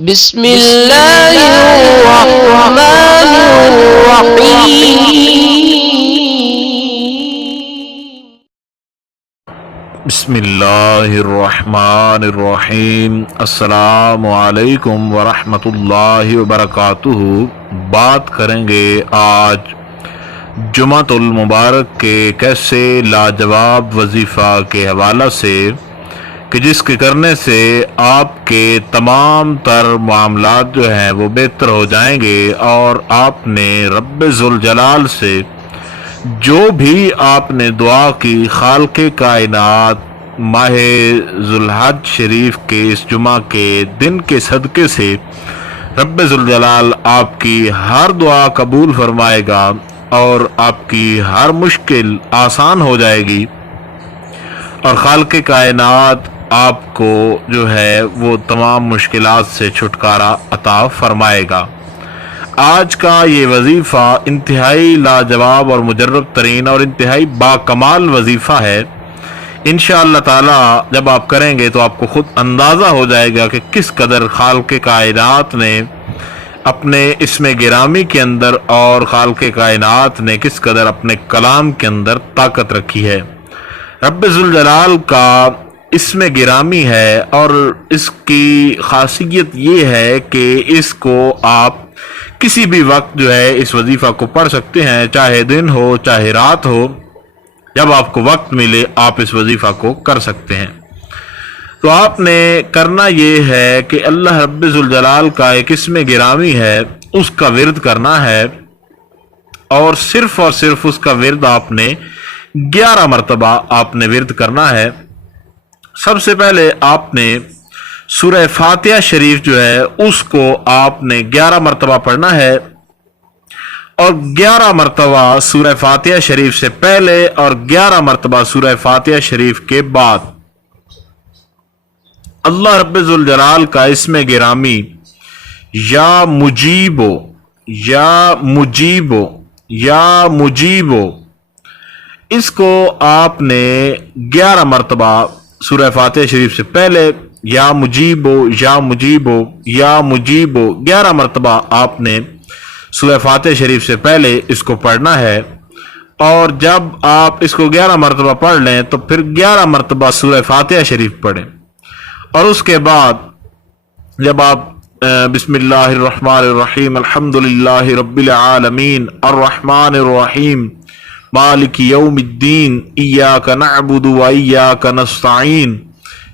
بسم اللہ الرحمن الرحیم بسم اللہ الرحمن الرحیم۔ السلام علیکم ورحمۃ اللہ وبرکاتہ۔ بات کریں گے آج جمعۃ المبارک کے کیسے لاجواب وظیفہ کے حوالہ سے کہ جس کے کرنے سے آپ کے تمام تر معاملات جو ہیں وہ بہتر ہو جائیں گے، اور آپ نے رب ذوالجلال سے جو بھی آپ نے دعا کی خالق کائنات ماہ ذوالحج شریف کے اس جمعہ کے دن کے صدقے سے رب ذوالجلال آپ کی ہر دعا قبول فرمائے گا اور آپ کی ہر مشکل آسان ہو جائے گی، اور خالق کائنات آپ کو جو ہے وہ تمام مشکلات سے چھٹکارا عطا فرمائے گا۔ آج کا یہ وظیفہ انتہائی لاجواب اور مجرب ترین اور انتہائی باکمال وظیفہ ہے۔ انشاءاللہ تعالی جب آپ کریں گے تو آپ کو خود اندازہ ہو جائے گا کہ کس قدر خالق کائنات نے اپنے اسم گرامی کے اندر اور خالق کائنات نے کس قدر اپنے کلام کے اندر طاقت رکھی ہے۔ رب ذوالجلال کا اسم گرامی ہے، اور اس کی خاصیت یہ ہے کہ اس کو آپ کسی بھی وقت جو ہے اس وظیفہ کو پڑھ سکتے ہیں، چاہے دن ہو چاہے رات ہو، جب آپ کو وقت ملے آپ اس وظیفہ کو کر سکتے ہیں۔ تو آپ نے کرنا یہ ہے کہ اللہ رب ذوالجلال کا ایک اسم گرامی ہے، اس کا ورد کرنا ہے، اور صرف اس کا ورد آپ نے 11 مرتبہ آپ نے ورد کرنا ہے۔ سب سے پہلے آپ نے سورہ فاتحہ شریف جو ہے اس کو آپ نے 11 مرتبہ پڑھنا ہے، اور 11 مرتبہ سورہ فاتحہ شریف سے پہلے اور 11 مرتبہ سورہ فاتحہ شریف کے بعد اللہ رب ذوالجلال کا اسم گرامی یا مجیبو یا مجیبو یا مجیبو، اس کو آپ نے 11 مرتبہ سورہ فاتحہ شریف سے پہلے یا مجیبو یا مجیبو یا مجیبو 11 مرتبہ آپ نے سورہ فاتحہ شریف سے پہلے اس کو پڑھنا ہے، اور جب آپ اس کو 11 مرتبہ پڑھ لیں تو پھر 11 مرتبہ سورہ فاتحہ شریف پڑھیں، اور اس کے بعد جب آپ بسم اللہ الرحمن الرحیم الحمدللہ رب العالمین الرحمن الرحیم مالک یوم الدین ایاک نعبد و ایاک نستعین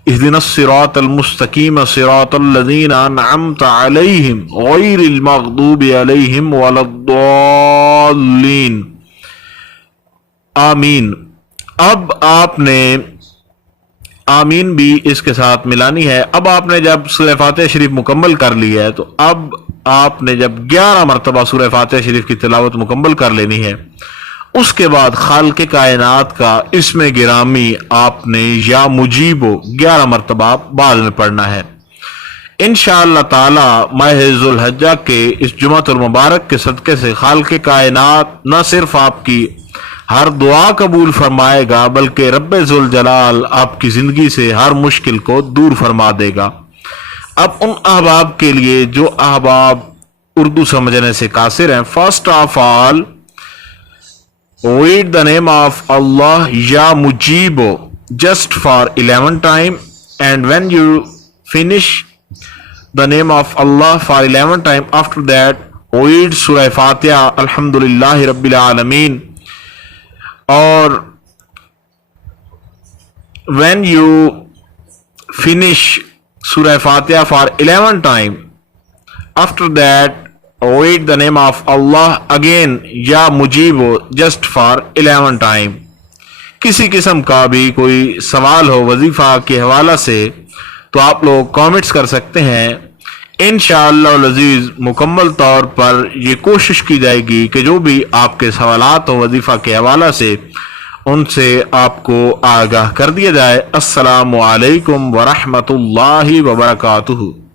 اہدنا الصراط المستقیم صراط الذین انعمت علیہم غیر المغضوب علیہم ولا الضالین آمین۔ اب آپ نے آمین بھی اس کے ساتھ ملانی ہے۔ اب آپ نے جب سورہ فاتحہ شریف مکمل کر لی ہے تو اب آپ نے جب 11 مرتبہ سورہ فاتحہ شریف کی تلاوت مکمل کر لینی ہے، اس کے بعد خالق کائنات کا اسم گرامی آپ نے یا مجیبو 11 مرتبہ بعد میں پڑھنا ہے۔ انشاءاللہ تعالی ماہ ذوالحجہ کے اس جمعۃ المبارک کے صدقے سے خالق کائنات نہ صرف آپ کی ہر دعا قبول فرمائے گا بلکہ رب ذوالجلال آپ کی زندگی سے ہر مشکل کو دور فرما دے گا۔ اب ان احباب کے لیے جو احباب اردو سمجھنے سے قاصر ہیں، first of all read the name of Allah Ya Mujibo just for 11 time, and when you finish the name of Allah for 11 time, after that read Surah Fatiha Alhamdulillahi Rabbil Alameen, or when you finish Surah Fatiha for 11 time, after that read the name of Allah again یا مجیبو just for 11 time۔ کسی قسم کا بھی کوئی سوال ہو وظیفہ کے حوالہ سے تو آپ لوگ کامنٹس کر سکتے ہیں۔ انشاءاللہ العزیز مکمل طور پر یہ کوشش کی جائے گی کہ جو بھی آپ کے سوالات ہو وظیفہ کے حوالہ سے ان سے آپ کو آگاہ کر دیا جائے۔ السلام علیکم ورحمۃ اللہ وبرکاتہ۔